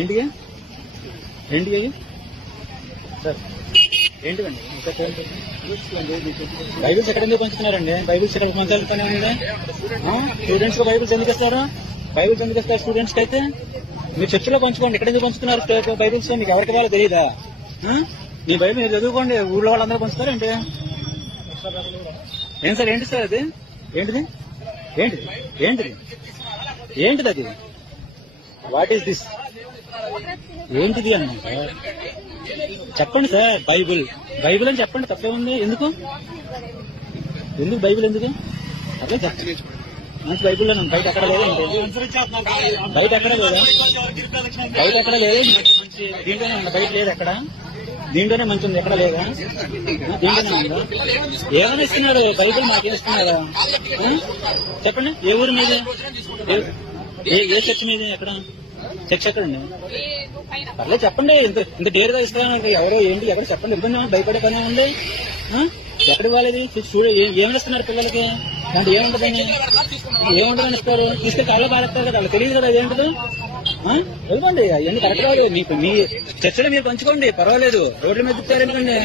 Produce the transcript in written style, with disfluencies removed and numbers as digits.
ఏంటి ఏంటి sir ఏంటివండి Bibles ఎక్కడ ఎందుకు పంచుతున్నారండి? బైబిల్స్ ఎక్కడ పంచాలి? స్టూడెంట్స్ కి బైబిల్స్ ఎందుకు ఇస్తారు? బైబిల్స్ ఎందుకు ఇస్తారు స్టూడెంట్స్ కి? అయితే మీరు చర్చిలో పంచుకోండి. ఎక్కడ ఎందుకు పంచుతున్నారు బైబిల్స్? మీకు ఎవరికి వాళ్ళో తెలియదా? మీ బైబిల్ మీరు చదువుకోండి, ఊళ్ళో వాళ్ళందరూ పంచుతారేంటి? ఏం సార్ ఏంటి సార్ అది? ఏంటిది ఏంటిది ఏంటిది ఏంటిది అది? What is this? ఏంటిది అన్న చెప్పండి సార్. బైబిల్ బైబిల్ అని చెప్పండి, తప్పేముంది? ఎందుకు ఎందుకు బైబిల్ ఎందుకు? అట్లా చెప్పండి. మంచి బైబిల్లో బయట ఎక్కడ లేదా? బయట ఎక్కడ లేదా? బయట ఎక్కడ లేదా? మంచి దీంట్లోనే ఉందా? బయట లేదు ఎక్కడ? దీంట్లోనే మంచి ఉంది, ఎక్కడ లేదా? దీంట్లోనే ఉందా? ఏమైనా ఇస్తున్నాడు? బైబిల్ మాకేం ఇస్తున్నారా? చెప్పండి. ఏ ఊరు మీద? ఏ చర్చ్ మీద? ఎక్కడ చర్చ్ ఎక్కడండి? పర్లేదు చెప్పండి. ఇంత డేరుగా ఇస్తాను ఎవరో ఏంటి ఎక్కడ చెప్పండి. ఇబ్బంది భయపడే పని ఉంది. ఎక్కడ ఇవ్వాలి? ఏమి ఇస్తున్నారు పిల్లలకి? అంటే ఏముంటదని ఇస్తారు? తీసుకెళ్ళి కాళ్ళ బాధేస్తారు కదా, వాళ్ళకి తెలియదు కదా ఏంటో. ఇవ్వండి, అవన్నీ కరెక్ట్ కాదు. మీ చర్చలో మీరు పంచుకోండి, పర్వాలేదు. రోడ్ల మీద తిప్పారు ఎందుకండి?